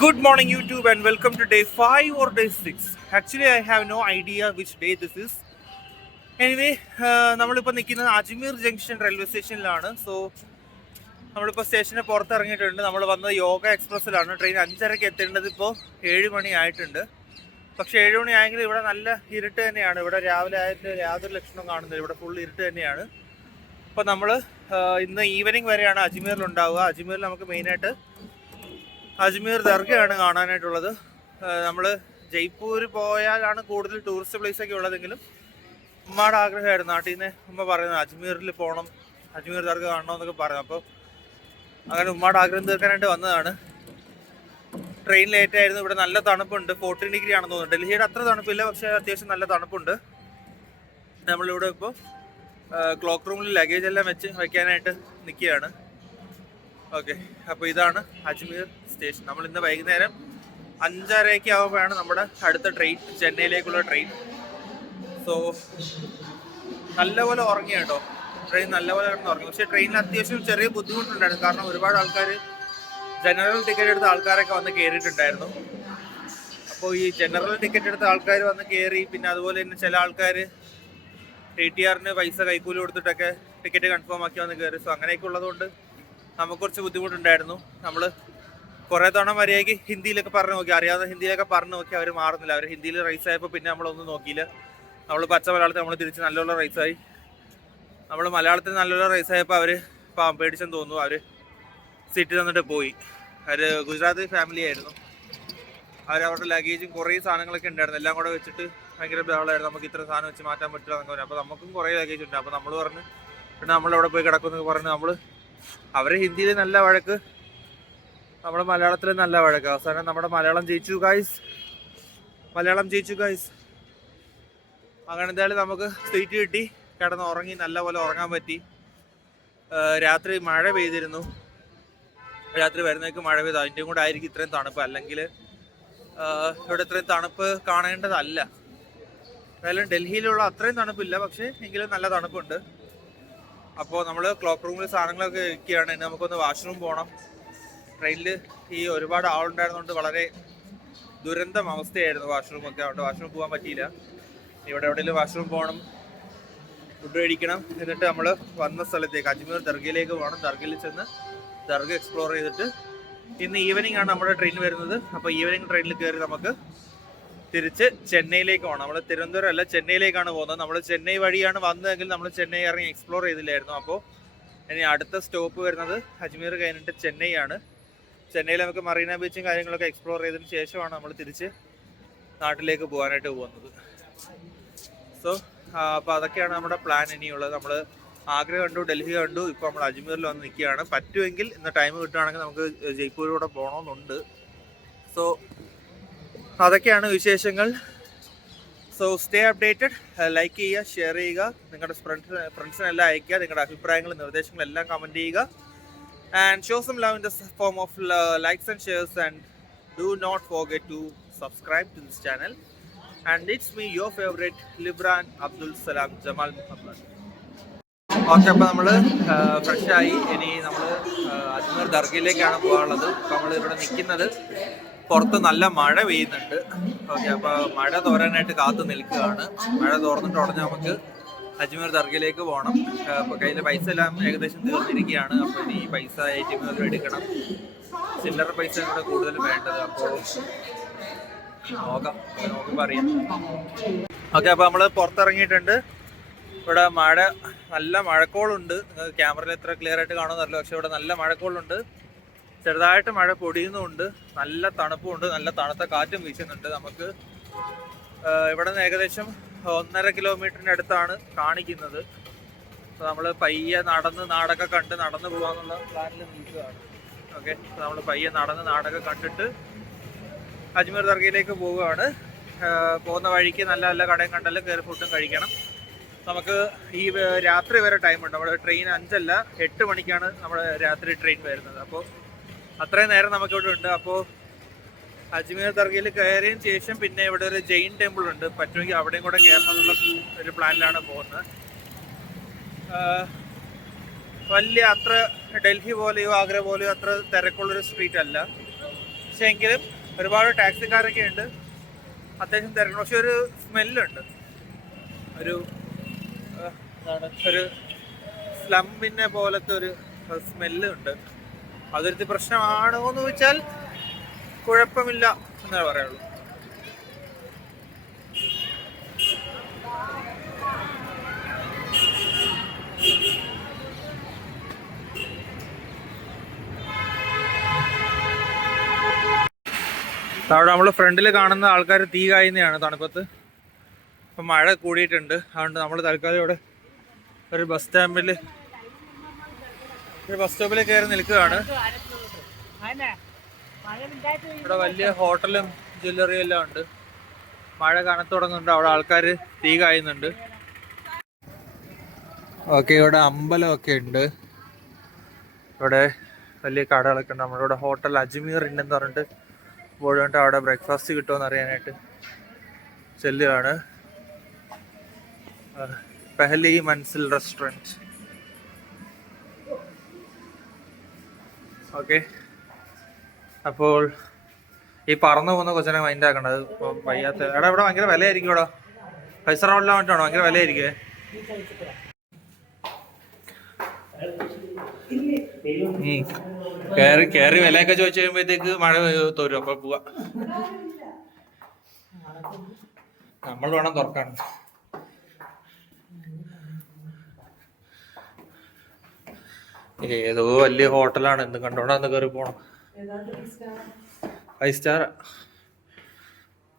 Good morning, YouTube, and welcome to day 5 or day 6. Actually, I have no idea which day this is. Anyway നമ്മളിപ്പോൾ നിൽക്കുന്നത് Ajmer junction railway സ്റ്റേഷനിലാണ് so നമ്മളിപ്പോൾ സ്റ്റേഷന് പുറത്തിറങ്ങിയിട്ടുണ്ട്. നമ്മൾ വന്നത് yoga എക്സ്പ്രസ്സിലാണ് train അഞ്ചരയ്ക്ക് എത്തേണ്ടത് ഇപ്പോൾ ഏഴ് മണി ആയിട്ടുണ്ട്. പക്ഷേ ഏഴ് മണി ആയെങ്കിൽ ഇവിടെ നല്ല ഇരുട്ട് തന്നെയാണ്. ഇവിടെ രാവിലെ ആയിട്ട് യാതൊരു ലക്ഷണവും കാണുന്നില്ല. ഇവിടെ ഫുൾ ഇരുട്ട് തന്നെയാണ്. അപ്പോൾ നമ്മൾ ഇന്ന് ഈവനിങ് വരെയാണ് അജ്മീറിൽ ഉണ്ടാവുക അജ്മീറിൽ നമുക്ക് മെയിനായിട്ട് അജ്മീർ ദർഗയാണ് കാണാനായിട്ടുള്ളത്. നമ്മൾ ജയ്പൂർ പോയാലാണ് കൂടുതൽ ടൂറിസ്റ്റ് പ്ലേസ് ഒക്കെ ഉള്ളതെങ്കിലും ഉമ്മയുടെ ആഗ്രഹമായിരുന്നു. നാട്ടിൽ നിന്ന് ഉമ്മ പറയുന്നത് അജ്മീറിൽ പോകണം അജ്മീർ ദർഗ കാണണം എന്നൊക്കെ പറഞ്ഞു അപ്പോൾ അങ്ങനെ ഉമ്മയുടെ ആഗ്രഹം തീർക്കാനായിട്ട് വന്നതാണ്. ട്രെയിൻ ലേറ്റ് ആയിരുന്നു. ഇവിടെ നല്ല തണുപ്പുണ്ട്. ഫോർട്ടീൻ ഡിഗ്രി ആണെന്ന് തോന്നുന്നു. ഡൽഹിയുടെ അത്ര തണുപ്പില്ല പക്ഷേ അത്യാവശ്യം നല്ല തണുപ്പുണ്ട്. നമ്മളിവിടെ ഇപ്പോൾ ക്ലോക്ക് റൂമിൽ ലഗേജ് എല്ലാം വെച്ച് വയ്ക്കാനായിട്ട് നിൽക്കുകയാണ്. ഓക്കെ. അപ്പോൾ ഇതാണ് അജ്മീർ സ്റ്റേഷൻ. നമ്മൾ ഇന്ന് വൈകുന്നേരം അഞ്ചരയ്ക്ക് ആവുമ്പോഴാണ് നമ്മുടെ അടുത്ത ട്രെയിൻ ചെന്നൈയിലേക്കുള്ള ട്രെയിൻ സോ നല്ലപോലെ ഉറങ്ങി കേട്ടോ ട്രെയിൻ നല്ലപോലെ ഉറങ്ങി. പക്ഷേ ട്രെയിനിൽ അത്യാവശ്യം ചെറിയ ബുദ്ധിമുട്ടുണ്ടായിരുന്നു. കാരണം ഒരുപാട് ആൾക്കാർ ജനറൽ ടിക്കറ്റ് എടുത്ത ആൾക്കാരൊക്കെ വന്ന് കയറിയിട്ടുണ്ടായിരുന്നു അപ്പോൾ ഈ ജനറൽ ടിക്കറ്റ് എടുത്ത ആൾക്കാർ വന്ന് കയറി പിന്നെ അതുപോലെ തന്നെ ചില ആൾക്കാർ ടി ടി ആറിന് പൈസ കൈക്കൂലി കൊടുത്തിട്ടൊക്കെ ടിക്കറ്റ് കൺഫേം ആക്കി വന്ന് കയറി സോ അങ്ങനെയൊക്കെ ഉള്ളതുകൊണ്ട് നമുക്ക് കുറച്ച് ബുദ്ധിമുട്ടുണ്ടായിരുന്നു. നമ്മൾ കുറേ തവണ മര്യാദയ്ക്ക് ഹിന്ദിയിലൊക്കെ പറഞ്ഞു നോക്കി. അറിയാവുന്ന ഹിന്ദിയിലൊക്കെ പറഞ്ഞു നോക്കി അവർ മാറുന്നില്ല. അവർ ഹിന്ദിയിൽ റൈസ് ആയപ്പോൾ പിന്നെ നമ്മളൊന്നും നോക്കിയില്ല. നമ്മൾ പച്ച മലയാളത്തിൽ നമ്മൾ തിരിച്ച് നല്ലുള്ള റൈസായി നമ്മൾ മലയാളത്തിൽ നല്ലുള്ള റൈസ് ആയപ്പോൾ അവർ പാവം പേടിച്ചെന്ന് തോന്നുന്നു. അവർ സിറ്റി തന്നിട്ട് പോയി. അവർ ഗുജറാത്ത് ഫാമിലി ആയിരുന്നു. അവർ അവരുടെ ലഗേജും കുറേ സാധനങ്ങളൊക്കെ ഉണ്ടായിരുന്നു. എല്ലാം കൂടെ വെച്ചിട്ട് ഭയങ്കര ബഹളമായിരുന്നു. നമുക്ക് ഇത്ര സാധനം വെച്ച് മാറ്റാൻ പറ്റില്ല എന്നൊക്കെ പറഞ്ഞു. അപ്പോൾ നമുക്കും കുറേ ലഗേജ് ഉണ്ട്. അപ്പോൾ നമ്മൾ പറഞ്ഞ് പിന്നെ നമ്മളവിടെ പോയി കിടക്കുമെന്നൊക്കെ പറഞ്ഞ് നമ്മൾ അവർ ഹിന്ദിയിൽ നല്ല വഴക്ക് നമ്മുടെ മലയാളത്തിൽ നല്ല വഴക്ക്. അവസാനം നമ്മുടെ മലയാളം ജയിച്ചു ഗായ്സ് മലയാളം ജയിച്ചു ഗായ്സ് അങ്ങനെ എന്തായാലും നമുക്ക് സീറ്റ് കിട്ടി. കിടന്ന് ഉറങ്ങി നല്ലപോലെ ഉറങ്ങാൻ പറ്റി. രാത്രി മഴ പെയ്തിരുന്നു. രാത്രി വരുന്നേക്ക് മഴ പെയ്തു. അതിന്റെയും കൂടെ ആയിരിക്കും ഇത്രയും തണുപ്പ്. അല്ലെങ്കിൽ ഇവിടെ ഇത്രയും തണുപ്പ് കാണേണ്ടതല്ല. എന്തായാലും ഡൽഹിയിലുള്ള അത്രയും തണുപ്പില്ല പക്ഷേ എങ്കിലും നല്ല തണുപ്പുണ്ട്. അപ്പോൾ നമ്മൾ ക്ലോക്ക് റൂമിൽ സാധനങ്ങളൊക്കെ വയ്ക്കുകയാണ് ഇനി നമുക്കൊന്ന് വാഷ്റൂം പോകണം ട്രെയിനിൽ ഈ ഒരുപാട് ആളുണ്ടായിരുന്നതുകൊണ്ട് വളരെ ദുരന്തം അവസ്ഥയായിരുന്നു വാഷ്റൂം ഒക്കെ. അതുകൊണ്ട് വാഷ്റൂം പോകാൻ പറ്റിയില്ല. ഇവിടെ എവിടെയെങ്കിലും വാഷ്റൂം പോകണം. ഫുഡ് കഴിക്കണം. എന്നിട്ട് നമ്മൾ വന്ന സ്ഥലത്തേക്ക് അജ്മീർ ദർഗയിലേക്ക് പോകണം. ദർഗയിൽ ചെന്ന് ദർഗ എക്സ്പ്ലോർ ചെയ്തിട്ട് ഇന്ന് ഈവനിങ് ആണ് നമ്മുടെ ട്രെയിൻ വരുന്നത്. അപ്പോൾ ഈവനിങ് ട്രെയിനിൽ കയറി നമുക്ക് തിരിച്ച് ചെന്നൈയിലേക്ക് പോകണം നമ്മൾ തിരുവനന്തപുരം അല്ല ചെന്നൈയിലേക്കാണ് പോകുന്നത്. നമ്മൾ ചെന്നൈ വഴിയാണ് വന്നതെങ്കിൽ നമ്മൾ ചെന്നൈ ഇറങ്ങി എക്സ്പ്ലോർ ചെയ്തില്ലായിരുന്നു. അപ്പോൾ ഇനി അടുത്ത സ്റ്റോപ്പ് വരുന്നത് അജ്മീർ കഴിഞ്ഞിട്ട് ചെന്നൈ ആണ് ചെന്നൈയിൽ നമുക്ക് മറീന ബീച്ചും കാര്യങ്ങളൊക്കെ എക്സ്പ്ലോർ ചെയ്തതിന് ശേഷമാണ് നമ്മൾ തിരിച്ച് നാട്ടിലേക്ക് പോകാനായിട്ട് പോകുന്നത്. സോ അപ്പോൾ അതൊക്കെയാണ് നമ്മുടെ പ്ലാൻ ഇനിയുള്ളത്. നമ്മൾ ആഗ്ര കണ്ടു ഡൽഹി കണ്ടു. ഇപ്പോൾ നമ്മൾ അജ്മീറിൽ വന്ന് നിൽക്കുകയാണ്. പറ്റുമെങ്കിൽ ഇന്ന് ടൈം കിട്ടുകയാണെങ്കിൽ നമുക്ക് ജയ്പൂരിലൂടെ പോകണമെന്നുണ്ട് സോ അതൊക്കെയാണ് വിശേഷങ്ങൾ. സോ സ്റ്റേ അപ്ഡേറ്റഡ് ലൈക്ക് ചെയ്യുക ഷെയർ ചെയ്യുക നിങ്ങളുടെ ഫ്രണ്ട്സ് ഫ്രണ്ട്സിനെല്ലാം അയയ്ക്കുക നിങ്ങളുടെ അഭിപ്രായങ്ങളും നിർദ്ദേശങ്ങളും എല്ലാം കമന്റ് ചെയ്യുക. And show some love in the form of likes and shares and do not forget to subscribe to this channel and it's me your favourite Libran Abdul Salam Jamal Muhammad okay അപ്പോൾ നമ്മൾ ഫ്രഷായി ഇനി നമ്മൾ അജ്മീർ ദർഗയിലേക്കാണ് പോകാനുള്ളത്. നമ്മൾ ഇവിടെ നിൽക്കുന്നത് പുറത്ത് നല്ല മഴ പെയ്യുന്നുണ്ട്. ഓക്കെ അപ്പോൾ മഴ തോരാനായിട്ട് കാത്തു നിൽക്കുകയാണ്. മഴ തോർന്നിട്ട് ഉടനെ നമുക്ക് അജ്മീർ ദർഗയിലേക്ക് പോകണം. അപ്പോൾ കയ്യിലെ പൈസ എല്ലാം ഏകദേശം തീർന്നിരിക്കുകയാണ്. അപ്പോൾ ഇനി പൈസ എ ടി എമ്മിൽ എടുക്കണം. ചില്ലറ പൈസ കൂടെ കൂടുതൽ വേണ്ടത്. അപ്പോൾ നോക്കാം. നോക്കുമ്പോൾ അറിയാം ഓക്കെ അപ്പോൾ നമ്മൾ പുറത്തിറങ്ങിയിട്ടുണ്ട്. ഇവിടെ മഴ നല്ല മഴക്കോളുണ്ട്. ക്യാമറയിൽ എത്ര ക്ലിയർ ആയിട്ട് കാണുന്നല്ലോ പക്ഷെ ഇവിടെ നല്ല മഴക്കോളുണ്ട്. ചെറുതായിട്ട് മഴ പൊടിയുന്നുണ്ട്. നല്ല തണുപ്പുമുണ്ട് നല്ല തണുത്ത കാറ്റും വീശുന്നുണ്ട്. നമുക്ക് ഇവിടെ നിന്ന് ഏകദേശം ഒന്നര കിലോമീറ്ററിന്റെ അടുത്താണ് കാണിക്കുന്നത്. നമ്മൾ പയ്യെ നടന്ന് നാടൊക്കെ കണ്ട് നടന്ന് പോകാന്നുള്ള പ്ലാനിൽ നിൽക്കുകയാണ്. ഓക്കെ? നമ്മൾ പയ്യെ നടന്ന് നാടൊക്കെ കണ്ടിട്ട് അജ്മീർ ദർഗയിലേക്ക് പോവുകയാണ്. പോകുന്ന വഴിക്ക് നല്ല നല്ല കടയും കണ്ടല്ലോ. കയറി ഫുഡും കഴിക്കണം. നമുക്ക് ഈ രാത്രി വരെ ടൈമുണ്ട്. നമ്മുടെ ട്രെയിൻ അഞ്ചല്ല എട്ട് മണിക്കാണ് നമ്മുടെ രാത്രി ട്രെയിൻ വരുന്നത്. അപ്പോൾ അത്രയും നേരം നമുക്കിവിടെ ഉണ്ട്. അപ്പോൾ അജ്മീർ ദർഗയിൽ കയറിയതിന് ശേഷം പിന്നെ ഇവിടെ ഒരു ജെയിൻ ടെമ്പിൾ ഉണ്ട്. പറ്റുമെങ്കിൽ അവിടെയും കൂടെ കയറണം എന്നുള്ള ഒരു പ്ലാനിലാണ് പോകുന്നത്. വലിയ അത്ര ഡൽഹി പോലെയോ ആഗ്ര പോലെയോ അത്ര തിരക്കുള്ളൊരു സ്ട്രീറ്റ് അല്ല. പക്ഷെ എങ്കിലും ഒരുപാട് ടാക്സിക്കാരൊക്കെ ഉണ്ട്. അത്യാവശ്യം തിരക്കണം. പക്ഷെ ഒരു സ്മെല്ലുണ്ട്. ഒരു ഒരു സ്ലംബിനെ പോലത്തെ ഒരു സ്മെല്ല് അതൊരു പ്രശ്നമാണോ എന്ന് ചോദിച്ചാൽ കുഴപ്പമില്ല എന്നേ പറയുള്ളൂ. അവിടെ നമ്മൾ ഫ്രണ്ടിൽ കാണുന്ന ആൾക്കാർ തീ കായുന്നതാണ് തണുപ്പത്ത്. ഇപ്പം മഴ കൂടിയിട്ടുണ്ട്. അതുകൊണ്ട് നമ്മൾ തൽക്കാലം ഇവിടെ ഒരു ബസ് സ്റ്റാൻഡിൽ ഒരു ബസ് സ്റ്റോപ്പിൽ കയറി നിൽക്കുകയാണ്. ഇവിടെ വലിയ ഹോട്ടലും ജ്വല്ലറിയും എല്ലാം ഉണ്ട്. മഴ കനത്തു തുടങ്ങുന്നുണ്ട്. അവിടെ ആൾക്കാർ തീ കായുന്നുണ്ട്. ഓക്കെ ഇവിടെ അമ്പലമൊക്കെ ഉണ്ട്. ഇവിടെ വലിയ കടകളൊക്കെ ഉണ്ട്. നമ്മുടെ ഇവിടെ ഹോട്ടൽ അജ്മീർ ഉണ്ടെന്ന് പറഞ്ഞിട്ട് പോയിട്ട് അവിടെ ബ്രേക്ക്ഫാസ്റ്റ് കിട്ടുമെന്ന് അറിയാനായിട്ട് ചെല്ലുകയാണ്. പെഹലി മൻസിൽ റെസ്റ്റോറന്റ് ഓക്കെ അപ്പോൾ ഈ പറന്നു പോകുന്ന കൊച്ചിനെ മൈൻഡ് ആക്കണ്ട. അത് വയ്യാത്ത എടാ ഇവിടെ ഭയങ്കര വിലയായിരിക്കും ഇവിടെ. പൈസ റോഡിലെ വേണ്ടിയാണോ ഭയങ്കര വിലയായിരിക്കുമേ. കേറി കേറി വിലയൊക്കെ ചോദിച്ചു കഴിയുമ്പോഴത്തേക്ക് മഴ തോരും. അപ്പൊ പോവാ. നമ്മൾ വേണം തുറക്കാൻ. ഏതോ വലിയ ഹോട്ടലാണ്. എന്ത് കണ്ടോണ്ടാന്ന് കയറി പോണം. ഫൈവ് സ്റ്റാർ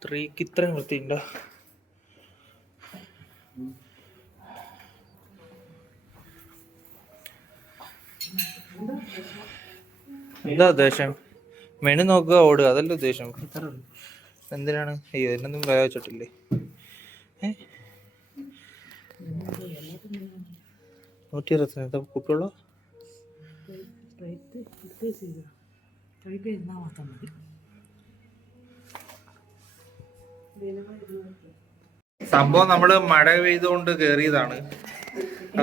ത്രീക്ക് ഇത്രയും വൃത്തിയുണ്ടോ? എന്താ ഉദ്ദേശം? മെനു നോക്കുക ഓടുക. അതല്ല ഉദ്ദേശം. എന്തിനാണ്? അയ്യോ എന്നൊന്നും പ്രയോഗിച്ചിട്ടില്ലേ? ഏ? നൂറ്റി അറുപത്തി എന്താ மாதிரி സംഭവം നമ്മൾ മഴ പെയ്തുകൊണ്ട് കേറിയതാണ്.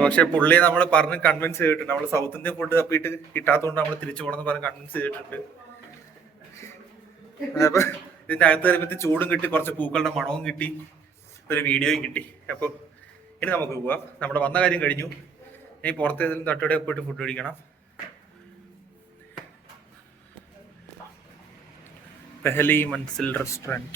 പക്ഷെ പുള്ളിയെ നമ്മൾ പറഞ്ഞ് കൺവിൻസ് ചെയ്തിട്ടുണ്ട്. നമ്മൾ സൗത്ത് ഇന്ത്യൻ ഫുഡ് തപ്പിയിട്ട് കിട്ടാത്തതുകൊണ്ട് നമ്മൾ തിരിച്ചു പോകണമെന്ന് പറഞ്ഞ് കൺവിൻസ് ചെയ്തിട്ടുണ്ട്. അപ്പൊ ഇതിന്റെ അകത്ത് കയറിയപ്പോ ചൂടും കിട്ടി കുറച്ച് പൂക്കളുടെ മണവും കിട്ടി ഒരു വീഡിയോയും കിട്ടി. അപ്പൊ ഇനി നമുക്ക് പോവാം. നമ്മുടെ വന്ന കാര്യം കഴിഞ്ഞു. ഇനി പുറത്തേതെങ്കിലും തട്ടോടെ പോയിട്ട് ഫുഡ് കഴിക്കണം. पहली मंसिल रेस्टोरेंट।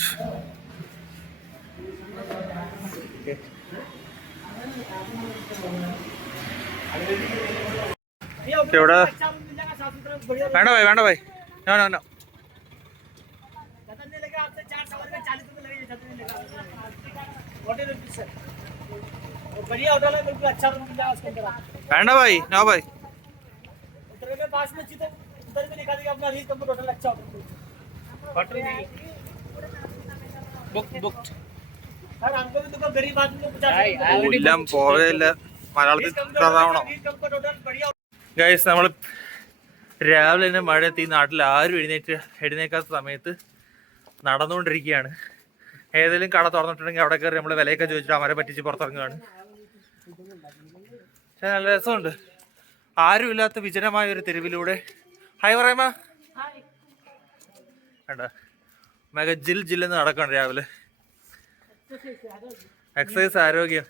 केवढा वेंडा भाई वेंडा भाई। No no no. बढ़िया होटल है बिल्कुल अच्छा रूम जाएगा उसके अंदर वेंडा भाई, ना भाई। में पास में में निकाल दिया अपना कंप्यूटर होटल अच्छा होटल എല്ലാം പോവയില്ല മലയാളത്തിൽ കഥാവണം ഗൈസ് നമ്മൾ രാവിലെ തന്നെ മഴയത്ത് ഈ നാട്ടിൽ ആരും എഴുന്നേറ്റ് എഴുന്നേക്കാത്ത സമയത്ത് നടന്നുകൊണ്ടിരിക്കുകയാണ്. ഏതെങ്കിലും കട തുറന്നിട്ടുണ്ടെങ്കിൽ അവിടെ കയറി നമ്മൾ വിലയൊക്കെ ചോദിച്ചിട്ട് അമരെ പറ്റിച്ച് പുറത്തിറങ്ങുകയാണ്. പക്ഷെ നല്ല രസമുണ്ട്. ആരുമില്ലാത്ത വിജനമായ ഒരു തെരുവിലൂടെ. ഹൈ പറയമ്മ വേണ്ട മെഗ ജിൽ ജില്ലെന്ന് നടക്കണം രാവിലെ. എക്സസൈസ് ആരോഗ്യം.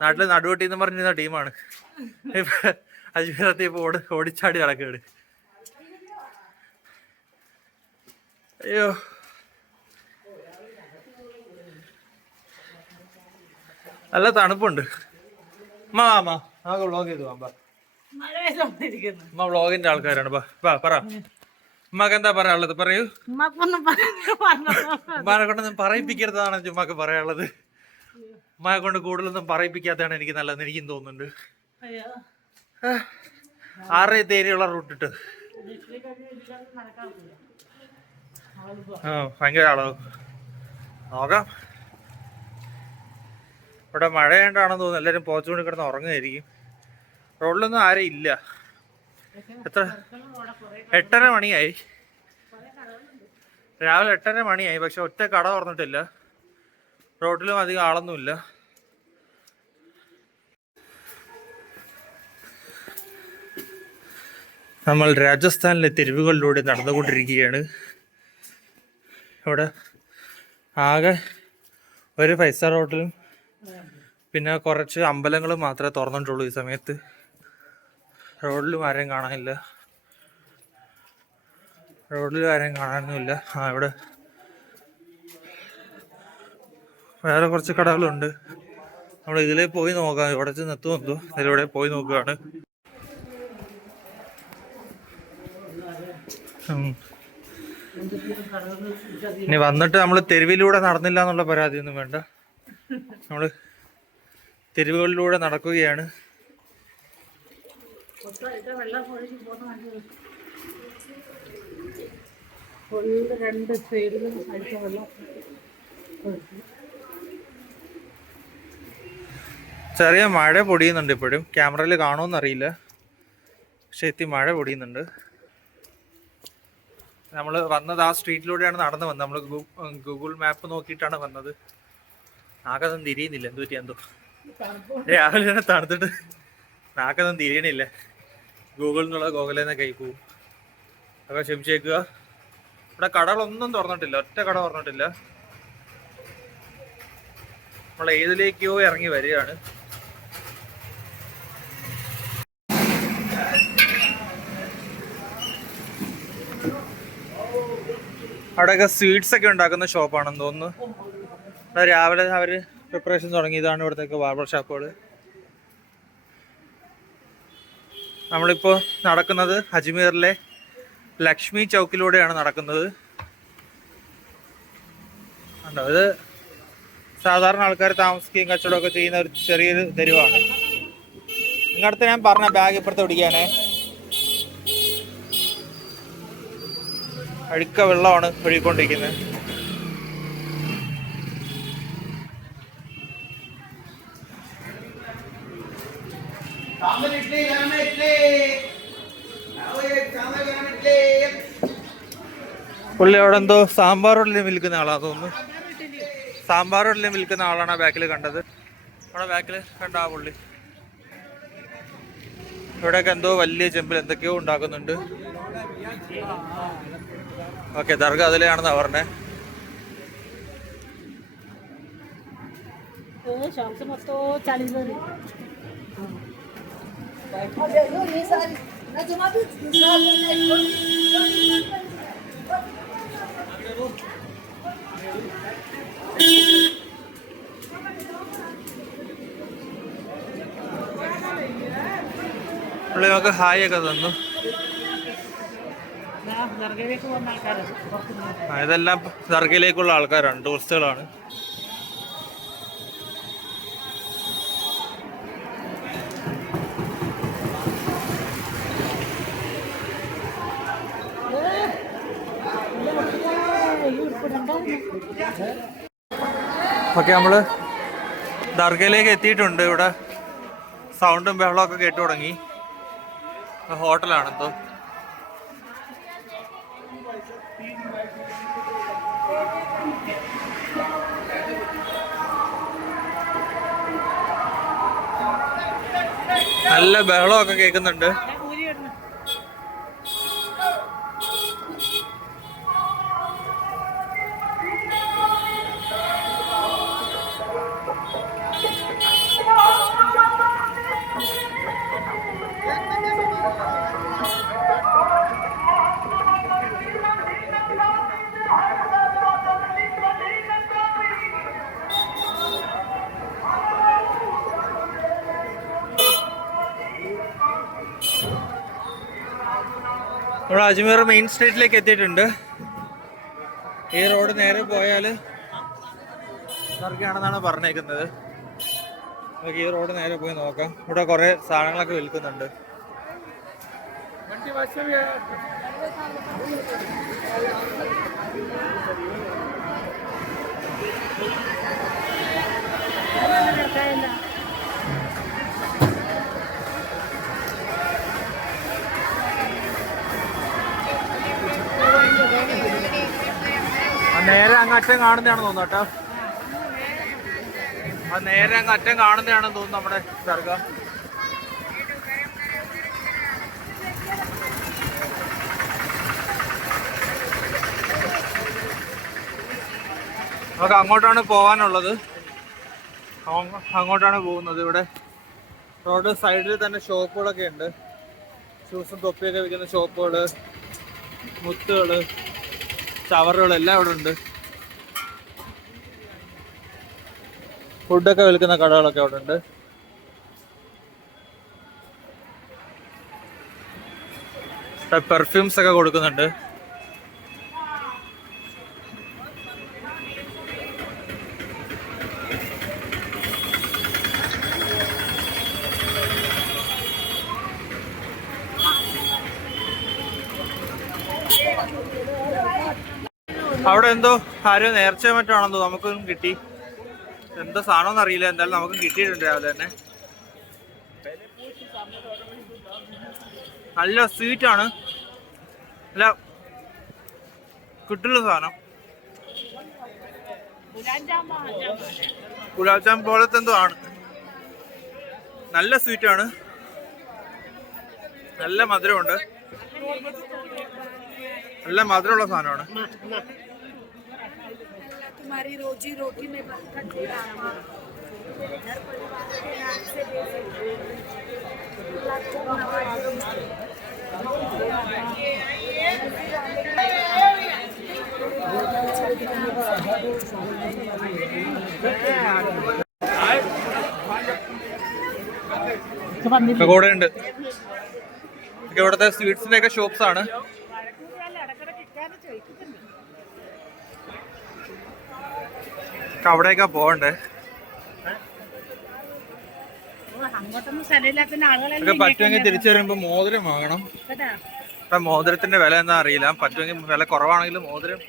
നാട്ടിൽ നടുവട്ടി എന്ന് പറഞ്ഞിരുന്ന ടീമാണ്. അജ്മീറത്തി ഇപ്പൊ ഓടി ഓടിച്ചാടി നടക്കുകയാണ്. അയ്യോ. നല്ല തണുപ്പുണ്ട്. അമ്മ വാ അമ്മ നമുക്ക് വ്ളോഗ് ചെയ്തു പെയ്തോണ്ടിരിക്കുന്നു അമ്മ വ്ളോഗിന്റെ ആൾക്കാരാണ് പറ. ഉമ്മക്ക് എന്താ പറയാനുള്ളത്? പറയൂ. ഉമ്മക്കൊന്നും ഉമ്മാനെ കൊണ്ടൊന്നും പറയിപ്പിക്കരുതാണ് ചുമ്മാക്ക് പറയാനുള്ളത്. ഉമ്മാനെ കൊണ്ട് കൂടുതലൊന്നും പറയിപ്പിക്കാത്തതാണ് എനിക്ക് നല്ലതെന്ന് എനിക്കും തോന്നുന്നുണ്ട്. ആറ് തേരിയുള്ള റൂട്ടിട്ട് ആ ഭയങ്കര ആളോ. നോക്കാം. ഇവിടെ മഴ കണ്ടാണെന്ന് തോന്നുന്നു. എല്ലാവരും പോച്ചുകൊണ്ട് കിടന്ന് ഉറങ്ങുമായിരിക്കും റോഡിലൊന്നും ആരും ഇല്ല. എത്ര? എട്ടര മണിയായി. രാവിലെ എട്ടര മണിയായി പക്ഷെ ഒറ്റ കട തുറന്നിട്ടില്ല. റോട്ടിലും അധികം ആളൊന്നുമില്ല. നമ്മൾ രാജസ്ഥാനിലെ തെരുവുകളിലൂടെ നടന്നുകൊണ്ടിരിക്കുകയാണ്. ഇവിടെ ആകെ ഒരു ഫൈവ് സ്റ്റാർ ഹോട്ടലും പിന്നെ കുറച്ച് അമ്പലങ്ങളും മാത്രമേ തുറന്നിട്ടുള്ളൂ ഈ സമയത്ത്. റോഡിലും ആരെയും കാണാനില്ല. റോഡിലും ആരെയും കാണാനൊന്നുമില്ല. ആ ഇവിടെ വേറെ കുറച്ച് കടകളുണ്ട്. നമ്മൾ ഇതിലേ പോയി നോക്കാം. ഇവിടെ ചെന്ന് എത്തുമെന്തോ ഇതിലൂടെ പോയി നോക്കുകയാണ്. ഇനി വന്നിട്ട് നമ്മൾ തെരുവിലൂടെ നടന്നില്ല എന്നുള്ള പരാതിയൊന്നും വേണ്ട. നമ്മൾ തെരുവുകളിലൂടെ നടക്കുകയാണ്. ഫുള്ള് രണ്ട് സൈഡിലും അടിച്ച വെള്ളം ചെറിയ മഴ പൊടിയുന്നുണ്ട് ഇപ്പോഴും. ക്യാമറയിൽ കാണുമെന്നറിയില്ല പക്ഷെ എത്തി മഴ പൊടിയുന്നുണ്ട്. നമ്മൾ വന്നത് ആ സ്ട്രീറ്റിലൂടെയാണ് നടന്നു വന്നത്. നമ്മൾ ഗൂഗിൾ മാപ്പ് നോക്കിയിട്ടാണ് വന്നത്. നാക്കതൊന്നും തിരിയുന്നില്ല. എന്ത് പറ്റിയ എന്തോ. രാവിലെ തന്നെ തണുത്തിട്ട് നാക്കതൊന്നും തിരിയണില്ല. ഗൂഗിളിൽ നിന്നുള്ള ഗൂഗിളിൽ നിന്ന് കൈ പോവും അതൊക്കെ ക്ഷമിച്ചേക്കുക ഇവിടെ കടകളൊന്നും തുറന്നിട്ടില്ല. ഒറ്റ കട തുറന്നിട്ടില്ല. നമ്മൾ ഏതിലേക്കോ ഇറങ്ങി വരികയാണ്. അവിടെയൊക്കെ സ്വീറ്റ്സ് ഒക്കെ ഉണ്ടാക്കുന്ന ഷോപ്പാണെന്ന് തോന്നുന്നു. രാവിലെ അവർ പ്രിപ്പറേഷൻ തുടങ്ങിയതാണ് ഇവിടുത്തെ ബാർബർ ഷോപ്പുകൾ നമ്മളിപ്പോൾ നടക്കുന്നത് അജ്മീറിലെ ലക്ഷ്മി ചൗക്കിലൂടെയാണ് നടക്കുന്നത്. ഉണ്ടോ ഇത് സാധാരണ ആൾക്കാർ താമസിക്കുകയും കച്ചവടമൊക്കെ ചെയ്യുന്ന ഒരു ചെറിയൊരു തെരുവാണ്. നിങ്ങളടുത്ത് ഞാൻ പറഞ്ഞ ബാഗ് ഇപ്പുറത്ത് പിടിക്കാനേ. അഴുക്ക വെള്ളമാണ് ഒഴുകിക്കൊണ്ടിരിക്കുന്നത്. പുള്ളി അവിടെ എന്തോ സാമ്പാർ ഉള്ളിൽ വിൽക്കുന്ന ആളാ തോന്നുന്നു. സാമ്പാർ ഉള്ളിൽ വിൽക്കുന്ന ആളാണ് ആ ബാക്കിൽ കണ്ടത്. അവിടെ ബാക്കിൽ കണ്ട ആ പുള്ളി. ഇവിടെയൊക്കെ എന്തോ വലിയ ചെമ്പിൽ എന്തൊക്കെയോ ഉണ്ടാക്കുന്നുണ്ട്. ഓക്കെ ദർഗ അതിലെയാണെന്നാ പറഞ്ഞേ. ഷോപ്സ് മൊത്തം ചളിന്നത് പുള്ളി നമുക്ക് ഹായ് ഒക്കെ തന്നു. ഇതെല്ലാം ദർഗയിലേക്കുള്ള ആൾക്കാരാണ് ടൂറിസ്റ്റുകളാണ്. ഓക്കെ നമ്മൾ ദർഗയിലേക്ക് എത്തിയിട്ടുണ്ട്. ഇവിടെ സൗണ്ടും ബഹളമൊക്കെ കേട്ടു തുടങ്ങി. ഹോട്ടലാണ് നല്ല ബഹളമൊക്കെ കേൾക്കുന്നുണ്ട്. അജ്മീർ മെയിൻ സ്ട്രീറ്റിലേക്ക് എത്തിയിട്ടുണ്ട്. ഈ റോഡ് നേരെ പോയാൽ ദർഗയാണെന്നാണ് പറഞ്ഞേക്കുന്നത്. നമുക്ക് ഈ റോഡ് നേരെ പോയി നോക്കാം. ഇവിടെ കുറേ സാധനങ്ങളൊക്കെ വിൽക്കുന്നുണ്ട്. ആ നേരെ അങ്ങ് അറ്റം കാണുന്നതാണെന്ന് തോന്നുന്നു കേട്ടോ. ആ നേരെ അങ്ങറ്റം കാണുന്നതാണെന്ന് തോന്നുന്നു നമ്മുടെ സർഗ. നമുക്ക് അങ്ങോട്ടാണ് പോകാനുള്ളത് അങ്ങ- അങ്ങോട്ടാണ് പോകുന്നത് ഇവിടെ. റോഡ് സൈഡിൽ തന്നെ ഷോപ്പുകളൊക്കെ ഉണ്ട്. ഷൂസും തൊപ്പിയൊക്കെ വിൽക്കുന്ന ഷോപ്പുകൾ മുത്തുകൾ ചവറുകൾ എല്ലാം ഇവിടെ ഉണ്ട്. ഫുഡൊക്കെ വിൽക്കുന്ന കടകളൊക്കെ അവിടെ ഉണ്ട്. പെർഫ്യൂംസ് ഒക്കെ കൊടുക്കുന്നുണ്ട്. അവിടെ എന്തോ ആരോ നേർച്ച മറ്റാണെന്തോ നമുക്കും കിട്ടി. എന്താ സാധനം അറിയില്ല. എന്തായാലും നമുക്കും കിട്ടിയിട്ടുണ്ട് രാവിലെ തന്നെ. നല്ല സ്വീറ്റ് ആണ് അല്ല കിട്ടുള്ള സാധനം. ഗുലാബ് ജാം പോലത്തെ എന്തോ ആണ്. നല്ല സ്വീറ്റ് ആണ് നല്ല മധുരമുണ്ട്. നല്ല മധുരമുള്ള സാധനമാണ്. तुम्हारी रोजी रोटी में बरकत हो रहा घर परिवार के नाम से दे सकते हैं। अल्लाह खूब नवाजे। ഒക്കെ കൂടെ ഉണ്ട് ഇതൊക്കെ ഇവിടുത്തെ സ്വീറ്റ്സിന്റെ ഒക്കെ ഷോപ്സ് ആണ് ഒക്കെ അവിടെയൊക്കെ പോകണ്ടേ? പറ്റുമെങ്കിൽ തിരിച്ചു വരുമ്പോ മോതിരം വാങ്ങണം. ഇപ്പൊ മോതിരത്തിന്റെ വില എന്താ അറിയില്ല. പറ്റുമെങ്കിൽ വില കുറവാണെങ്കിലും മോതിരം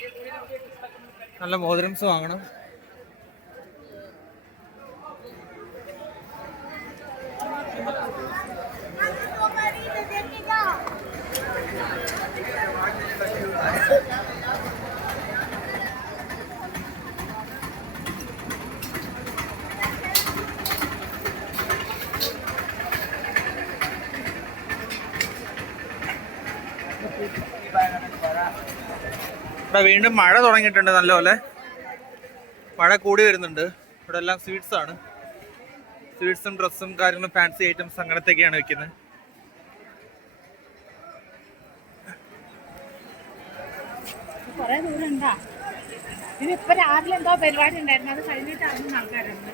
നല്ല മോതിരംസ് വാങ്ങണം. ഇവിടെ വീണ്ടും മഴ തുടങ്ങിയിട്ടുണ്ട് നല്ലപോലെ. മഴ കൂടി വരുന്നുണ്ട്. ഇവിടെ എല്ലാം സ്വീറ്റ്സ് ആണ്. സ്വീറ്റ്സും ഡ്രസ്സും കാര്യങ്ങളും ഫാൻസി ഐറ്റംസ് അങ്ങനത്തെയൊക്കെയാണ് വെക്കുന്നത്. ഇപ്പൊ ദൂരം ഉണ്ടാ? ഇതിപ്പോ രാവിലെ എന്തോ പരിപാടി ഉണ്ടായിരുന്നു. അത് കഴിഞ്ഞിട്ടാണ് ആൾക്കാരുണ്ട്?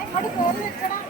അങ്ങോട്ട് കേറി വെക്കണം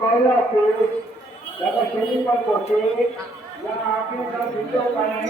করলা পেট যারা সেলিং করছে যারা আপনি তারা দিতেও পারেন